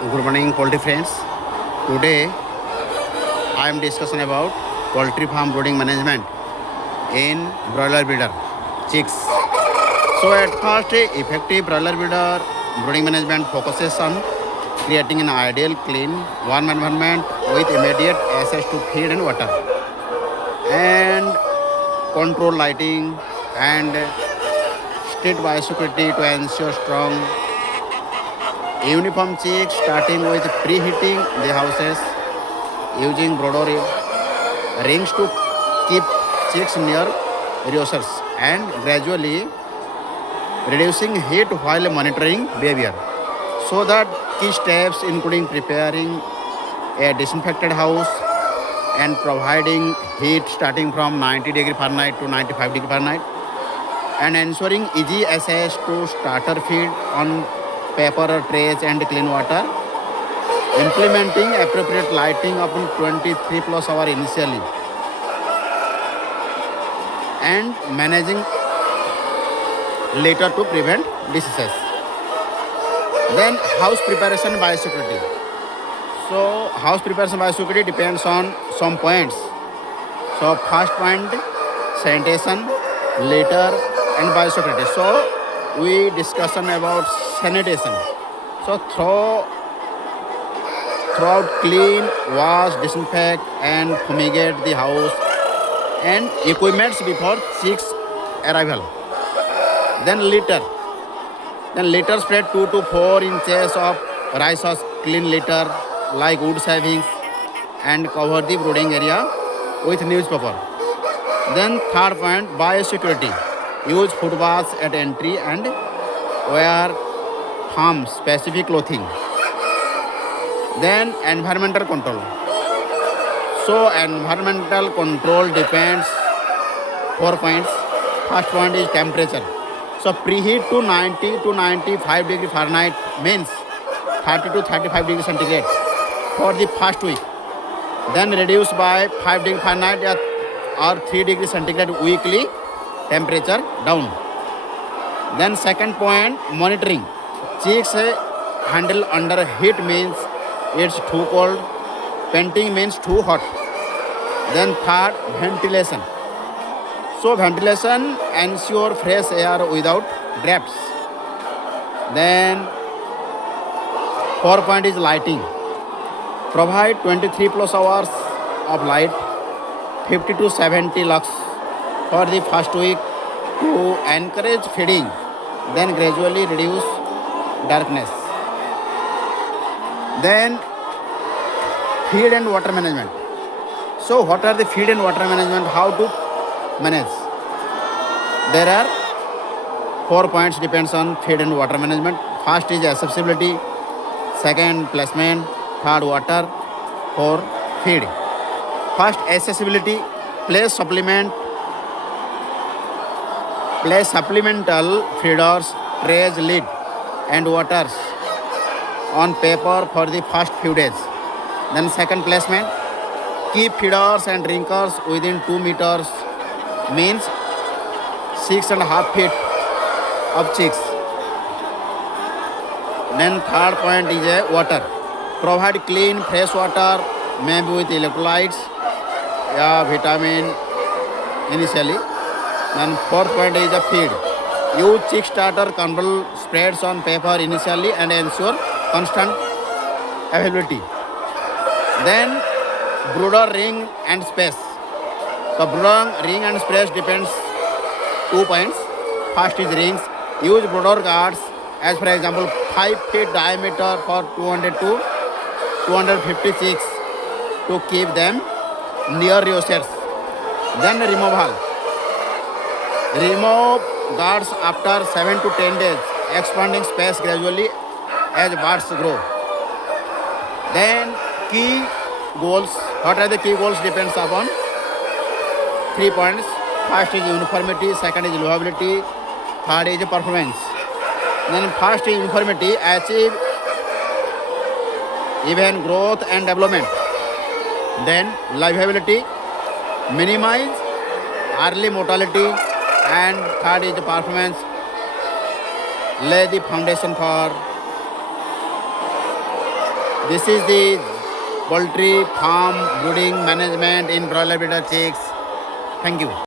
Good morning, poultry friends. Today I am discussing about poultry farm brooding management in broiler breeder chicks. So at first, effective broiler breeder brooding management focuses on creating an ideal, clean, warm environment with immediate access to feed and water, and control lighting and strict biosecurity to ensure strong uniform chicks, starting with preheating the houses using broader rings to keep chicks near rheosers and gradually reducing heat while monitoring behavior. So that key steps including preparing a disinfected house and providing heat starting from 90 degree Fahrenheit to 95 degree Fahrenheit and ensuring easy access to starter feed on paper trays and clean water, implementing appropriate lighting upon 23 plus hour initially, and managing later to prevent diseases. Then house preparation biosecurity. So house preparation biosecurity depends on some points. So first point, sanitation, litter and biosecurity. So we discussion about sanitation. So throughout clean, wash, disinfect and fumigate the house and equipments before chicks arrival. Then litter. Then litter spread 2 to 4 inches of rice husk clean litter like wood shavings and cover the brooding area with newspaper. Then third point, biosecurity. Use food baths at entry and wear farm specific clothing. Then environmental control. So environmental control depends 4 points. First point is temperature. So preheat to 90 to 95 degree Fahrenheit means 30 to 35 degree centigrade for the first week. Then reduce by 5 degree Fahrenheit or 3 degree centigrade weekly temperature down. Then second point, monitoring. Chicks handle under heat means it's too cold. Panting means too hot. Then third, ventilation. So ventilation ensure fresh air without drafts. Then fourth point is lighting. Provide 23 plus hours of light, 50 to 70 lux for the first week to encourage feeding, then gradually reduce darkness. Then feed and water management. So what are the feed and water management? How to manage? There are 4 points depends on feed and water management. First is accessibility, second placement, third water, fourth feed. First accessibility, place supplemental feeders, trays, lid and waters on paper for the first few days. Then second placement, keep feeders and drinkers within 2 meters means 6.5 feet of chicks. Then third point is water. Provide clean fresh water maybe with electrolytes, vitamin initially. Then fourth point is a feed. Use chick starter control spreads on paper initially and ensure constant availability. Then brooder ring and space. The brooder ring and space depends 2 points. First is rings. Use brooder guards as for example 5 feet diameter for 200 to 256 to keep them near rheosers. Then removal. Remove guards after 7 to 10 days, expanding space gradually as birds grow. Then key goals. What are the key goals depends upon 3 points. First is uniformity, second is livability, third is performance. Then first is uniformity, achieve even growth and development. Then livability, minimize early mortality and third is performance, lay the foundation for This is the poultry farm brooding management in broiler breeder chicks. Thank you.